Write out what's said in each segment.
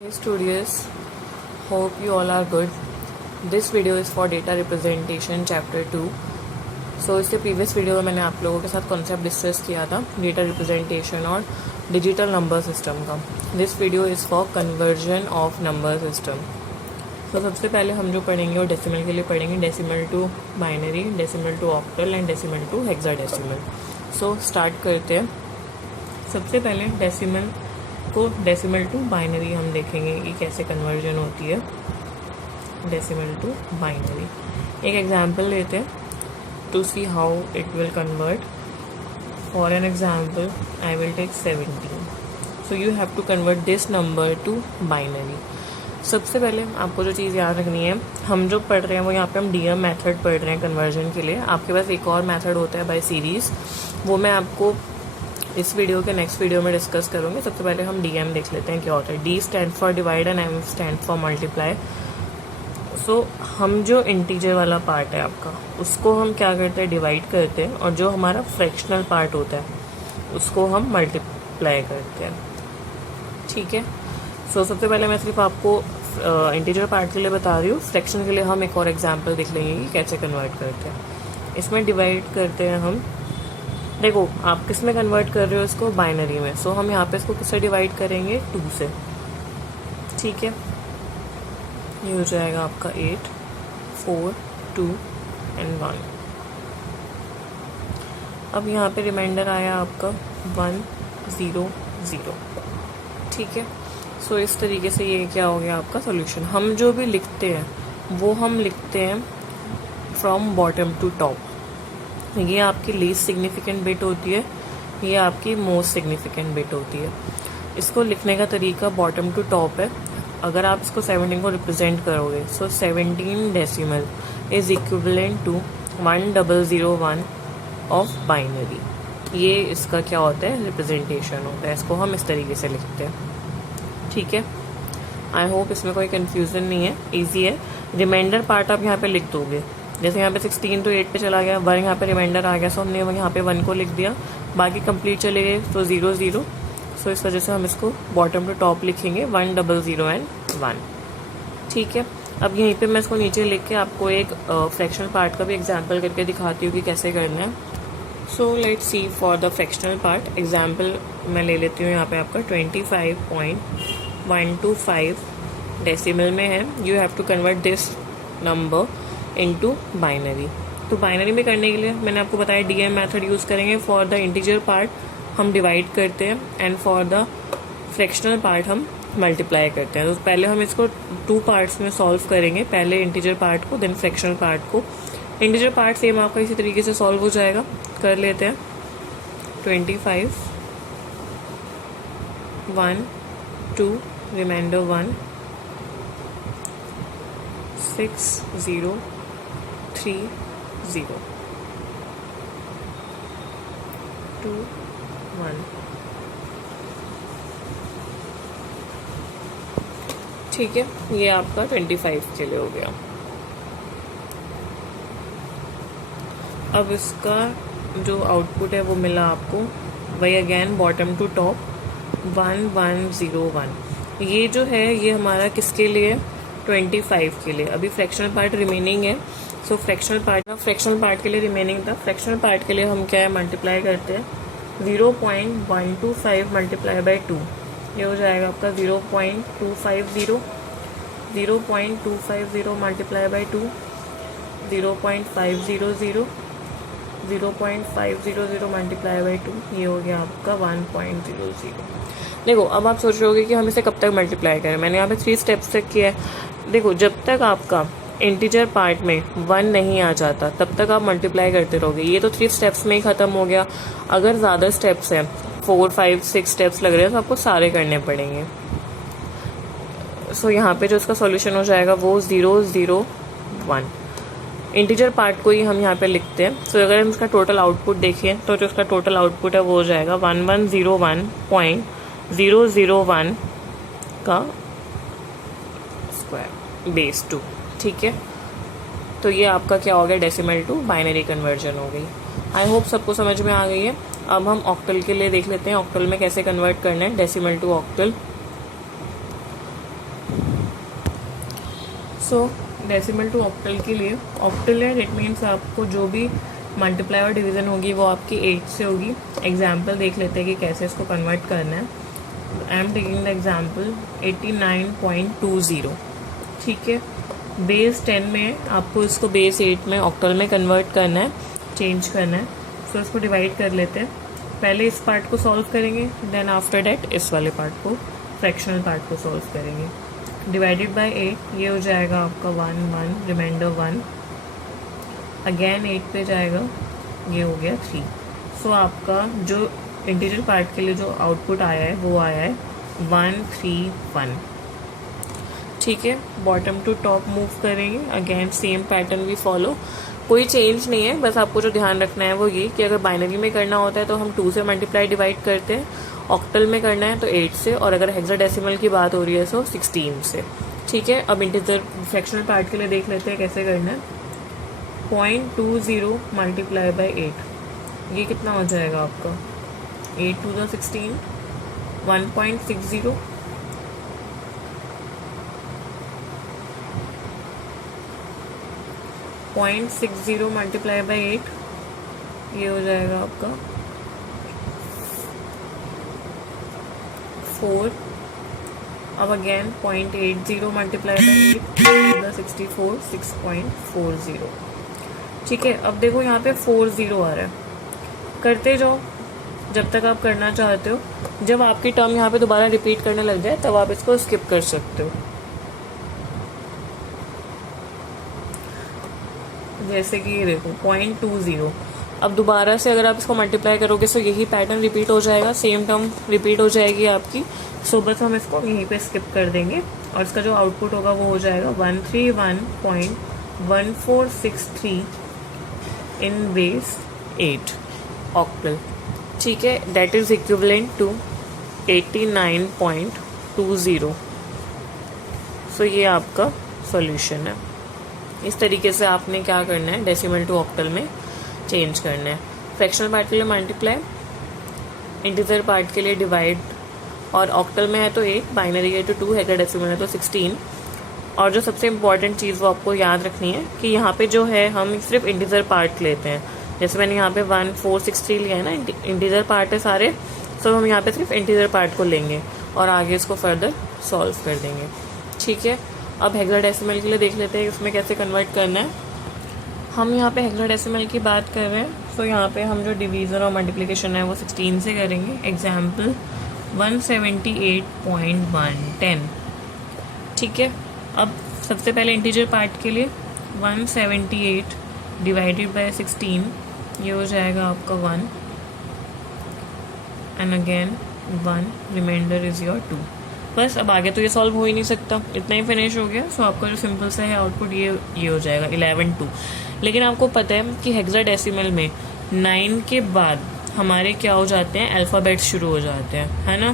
Hey studios, hope you all are good. This video is for data representation chapter 2. So इसके previous video में मैंने आप लोगों के साथ कॉन्सेप्ट डिस्कस किया था डेटा रिप्रेजेंटेशन और डिजिटल नंबर सिस्टम का. This video is for conversion of number system. तो सबसे पहले हम जो पढ़ेंगे वो डेसिमल के लिए पढ़ेंगे. Decimal to binary, decimal to octal and decimal to hexadecimal. So start करते हैं. सबसे पहले डेसिमल को डेसिमल टू बाइनरी हम देखेंगे कि कैसे कन्वर्जन होती है. डेसिमल टू बाइनरी एक एग्जांपल लेते हैं to see how it will convert. For an example I will take 17. So you have to convert this number to binary. सबसे पहले आपको जो चीज़ याद रखनी है, हम जो पढ़ रहे हैं वो यहाँ पे हम डीएम मेथड पढ़ रहे हैं कन्वर्जन के लिए. आपके पास एक और मेथड होता है बाय सीरीज़, वो मैं आपको इस वीडियो के नेक्स्ट वीडियो में डिस्कस करूँगी. सबसे पहले हम डीएम देख लेते हैं क्या होता है. D stands for divide and M stands for multiply. So हम जो इंटीजर वाला पार्ट है आपका, उसको हम क्या करते हैं, डिवाइड करते हैं, और जो हमारा फ्रैक्शनल पार्ट होता है उसको हम मल्टीप्लाई करते हैं. ठीक है. सो सबसे पहले मैं सिर्फ आपको इंटीजर पार्ट के लिए बता रही हूँ. फ्रैक्शन के लिए हम एक और एग्जाम्पल देख लेंगे कि कैसे कन्वर्ट करते हैं. इसमें डिवाइड करते हैं हम. देखो आप किस में कन्वर्ट कर रहे हो इसको, बाइनरी में. सो हम यहाँ पे इसको किससे डिवाइड करेंगे, 2 से. ठीक है. ये हो जाएगा आपका 8, 4, 2 एंड 1. अब यहाँ पे रिमाइंडर आया आपका 1, 0, 0. ठीक है. सो इस तरीके से ये क्या हो गया आपका सॉल्यूशन. हम जो भी लिखते हैं वो हम लिखते हैं फ्रॉम बॉटम टू टॉप. ये आपकी लीस्ट सिग्निफिकेंट बिट होती है, ये आपकी मोस्ट सिग्निफिकेंट बिट होती है. इसको लिखने का तरीका बॉटम टू टॉप है. अगर आप इसको 17 को रिप्रेजेंट करोगे, so 17 decimal is equivalent to 1001 of binary. ये इसका क्या होता है, रिप्रेजेंटेशन होता है. इसको हम इस तरीके से लिखते हैं. ठीक है. आई होप इसमें कोई कन्फ्यूजन नहीं है, ईजी है. रिमाइंडर पार्ट आप यहाँ पे लिख दोगे. जैसे यहाँ पे 16 तो 8 पे चला गया, 1 यहाँ पे रिमाइंडर आ गया, सो हमने यहाँ पे 1 को लिख दिया. बाकी कंप्लीट चले गए तो 0, 0. सो इस वजह से हम इसको बॉटम टू टॉप लिखेंगे 100 एंड 1. ठीक है. अब यहीं पे मैं इसको नीचे लिख के आपको एक फ्रैक्शनल पार्ट का भी एग्जाम्पल करके दिखाती हूँ कि कैसे करना है. So let's see for the fractional part. Example मैं ले लेती हूँ यहाँ पे आपका 25.125 डेसिमल में है. You have to convert this number into binary. तो बाइनरी में करने के लिए मैंने आपको बताया डीएम मेथड यूज़ करेंगे. फॉर द इंटीजर पार्ट हम डिवाइड करते हैं and for the fractional part हम मल्टीप्लाई करते हैं. तो पहले हम इसको 2 पार्ट्स में सॉल्व करेंगे. पहले इंटीजर पार्ट को, देन फ्रैक्शनल पार्ट को. इंटीजर पार्ट सेम आपका इसी तरीके से सॉल्व हो जाएगा. कर लेते हैं. 25, 1, 2, रिमाइंडर 1, 6, 0, 3, 0, 2, 1. ठीक है. ये आपका 25 के लिए हो गया. अब इसका जो आउटपुट है वो मिला आपको, वही अगेन बॉटम टू टॉप 1101. ये जो है ये हमारा किसके लिए, 25 के लिए. अभी फ्रैक्शनल पार्ट रिमेनिंग है. सो फ्रैक्शनल पार्ट के लिए रिमेनिंग था. फ्रैक्शनल पार्ट के लिए हम क्या है, मल्टीप्लाई करते हैं. 0.125 मल्टीप्लाई बाई 2, ये हो जाएगा आपका 0.250. 0.250 मल्टीप्लाई बाई 2, 0.500. 0.500 मल्टीप्लाई बाई 2, ये हो गया आपका 1.00. देखो अब आप सोच रहे होगे कि हम इसे कब तक मल्टीप्लाई करें. मैंने यहाँ पे 3 स्टेप्स तक किया है. देखो जब तक आपका इंटीजर पार्ट में 1 नहीं आ जाता तब तक आप मल्टीप्लाई करते रहोगे. ये तो 3 स्टेप्स में ही ख़त्म हो गया. अगर ज़्यादा स्टेप्स हैं, 4, 5, 6 स्टेप्स लग रहे हैं, तो आपको सारे करने पड़ेंगे. सो यहाँ पे जो इसका सॉल्यूशन हो जाएगा वो 0, 0, 1. इंटीजर पार्ट को ही हम यहाँ पे लिखते हैं. सो अगर हम इसका टोटल आउटपुट देखें तो जो इसका टोटल आउटपुट है वो हो जाएगा 1101.001 का स्क्वायर बेस 2. ठीक है. तो ये आपका क्या हो गया, डेसिमल टू बाइनरी कन्वर्जन हो गई. आई होप सबको समझ में आ गई है. अब हम ऑक्टल के लिए देख लेते हैं ऑक्टल में कैसे कन्वर्ट करना है decimal to octal. So decimal to octal के लिए ऑक्टल है, इट मीन्स आपको जो भी मल्टीप्लाई और डिवीज़न होगी वो आपकी 8 से होगी। एग्जाम्पल देख लेते हैं कि कैसे इसको कन्वर्ट करना है। I am taking the example 89.20। ठीक है, बेस 10 में आपको इसको बेस 8 में ऑक्टल में कन्वर्ट करना है, चेंज करना है। सो इसको डिवाइड कर लेते हैं। पहले इस पार्ट को सॉल्व करेंगे, देन आफ्टर डैट इस वाले पार्ट को, फ्रैक्शनल पार्ट को सॉल्व करेंगे। डिवाइडेड बाय 8, ये हो जाएगा आपका 1 1, रिमाइंडर 1, अगेन 8 पे जाएगा, ये हो गया 3। सो आपका जो इंटीजर पार्ट के लिए जो आउटपुट आया है वो आया है 1 3 1। ठीक है, बॉटम टू टॉप मूव करेंगे, अगेन सेम पैटर्न भी फॉलो, कोई चेंज नहीं है। बस आपको जो ध्यान रखना है वो ये कि अगर बाइनरी में करना होता है तो हम 2 से मल्टीप्लाई डिवाइड करते हैं, ऑक्टल में करना है तो 8 से, और अगर हेक्साडेसिमल की बात हो रही है तो 16 से। ठीक है, अब इंटीजर फ्रैक्शनल पार्ट के लिए देख लेते हैं कैसे करना है। 0.20 मल्टीप्लाई बाई 8, ये कितना हो जाएगा आपका 8 to the 16, 1.60। 0.60 मल्टीप्लाई बाई 8, ये हो जाएगा आपका 4। अब अगेन 0.80 मल्टीप्लाई बाई 8 द 64, 6.40। ठीक है, अब देखो यहाँ पे 40 आ रहा है, करते जाओ जब तक आप करना चाहते हो। जब आपकी टर्म यहाँ पे दोबारा रिपीट करने लग जाए तब आप इसको स्किप कर सकते हो। जैसे कि ये देखो 0.20, अब दोबारा से अगर आप इसको मल्टीप्लाई करोगे तो यही पैटर्न रिपीट हो जाएगा, सेम टर्म रिपीट हो जाएगी आपकी। सो बस हम इसको यहीं पे स्किप कर देंगे और इसका जो आउटपुट होगा वो हो जाएगा 131.1463 इन बेस 8 ऑक्टल। ठीक है, दैट इज इक्विवेलेंट टू 89.20। सो ये आपका सॉल्यूशन है। इस तरीके से आपने क्या करना है, डेसिमल टू ऑक्टल में चेंज करना है। फ्रैक्शनल पार्ट के लिए मल्टीप्लाई, इंटीजर पार्ट के लिए डिवाइड, और ऑक्टल में है तो 8, बाइनरी है तो 2, हेक्साडेसिमल है तो 16। और जो सबसे इम्पॉर्टेंट चीज़ वो आपको याद रखनी है कि यहाँ पे जो है हम सिर्फ इंटीजर पार्ट लेते हैं। जैसे मैंने यहाँ पे 1463 लिया है ना, इंटीजर पार्ट है सारे, तो हम यहाँ पे सिर्फ इंटीजर पार्ट को लेंगे और आगे इसको फर्दर सॉल्व कर देंगे। ठीक है, अब हेक्साडेसिमल के लिए देख लेते हैं इसमें कैसे कन्वर्ट करना है। हम यहाँ पे हेक्साडेसिमल की बात कर रहे हैं, तो यहाँ पे हम जो डिवीज़न और मल्टीप्लिकेशन है वो 16 से करेंगे। एग्जाम्पल 178.110। ठीक है, अब सबसे पहले इंटीजर पार्ट के लिए 178 डिवाइडेड बाय 16, ये हो जाएगा आपका 1, and again 1, remainder is your 2। बस अब आगे तो ये सॉल्व हो ही नहीं सकता, इतना ही फिनिश हो गया। सो आपका जो सिंपल सा है आउटपुट ये हो जाएगा 11.2। लेकिन आपको पता है कि हेक्साडेसिमल में 9 के बाद हमारे क्या हो जाते हैं, अल्फ़ाबेट्स शुरू हो जाते हैं, है ना।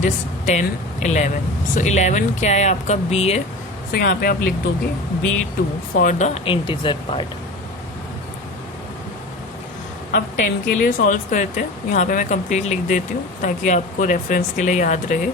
दिस 10 11, सो 11 क्या है आपका B है, सो यहाँ पे आप लिख दोगे B2 for the integer part. अब 10 के लिए सॉल्व करते हैं, यहाँ पे मैं कंप्लीट लिख देती हूँ ताकि आपको रेफरेंस के लिए याद रहे।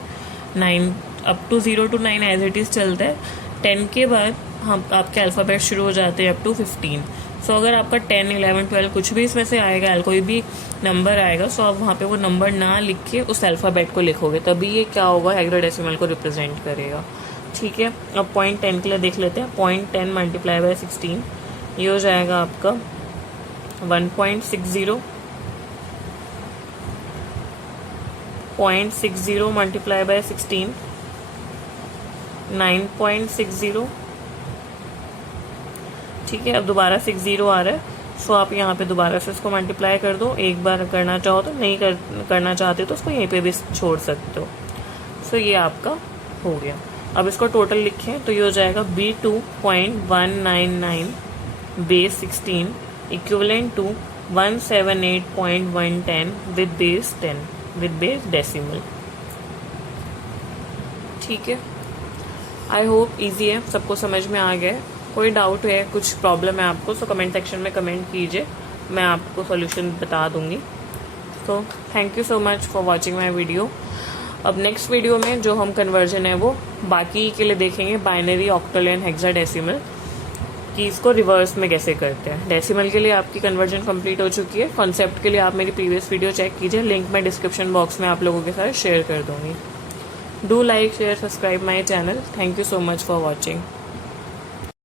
9 up to 0 to 9 as it is चलता है। 10 के बाद हम आपके अल्फ़ाबेट शुरू हो जाते हैं अप टू 15। सो अगर आपका 10 11 12 कुछ भी इसमें से आएगा, कोई भी नंबर आएगा, सो आप वहाँ पे वो नंबर ना लिख के उस अल्फ़ाबेट को लिखोगे, तभी ये क्या होगा, हेक्साडेसिमल को रिप्रेजेंट करेगा। ठीक है, अब 0.10 के लिए देख लेते हैं। 0.10 मल्टीप्लाई बाय 16, ये हो जाएगा आपका 1.60। 0.60 मल्टीप्लाई बाय 16, 9.60। ठीक है, अब दोबारा 60 आ रहा है, सो आप यहाँ पे दोबारा से इसको मल्टीप्लाई कर दो। एक बार करना चाहो तो, नहीं करना चाहते तो उसको यहीं पे भी छोड़ सकते हो। सो ये आपका हो गया। अब इसको टोटल लिखें तो ये हो जाएगा B2.199 base 16 equivalent to 178.110 with base 10 with base decimal. ठीक है, आई होप इजी है, सबको समझ में आ गया है। कोई डाउट है, कुछ प्रॉब्लम है आपको, तो कमेंट सेक्शन में कमेंट कीजिए, मैं आपको सॉल्यूशन बता दूंगी। So thank you so much for watching my video. अब नेक्स्ट वीडियो में जो हम कन्वर्जन है वो बाकी के लिए देखेंगे, बाइनरी, ऑक्टल एंड हेक्साडेसिमल, कि इसको रिवर्स में कैसे करते हैं। डेसिमल के लिए आपकी कन्वर्जन कंप्लीट हो चुकी है। कॉन्सेप्ट के लिए आप मेरी प्रीवियस वीडियो चेक कीजिए, लिंक मैं डिस्क्रिप्शन बॉक्स में आप लोगों के साथ शेयर कर दूंगी। Do like, share, subscribe my channel. Thank you so much for watching.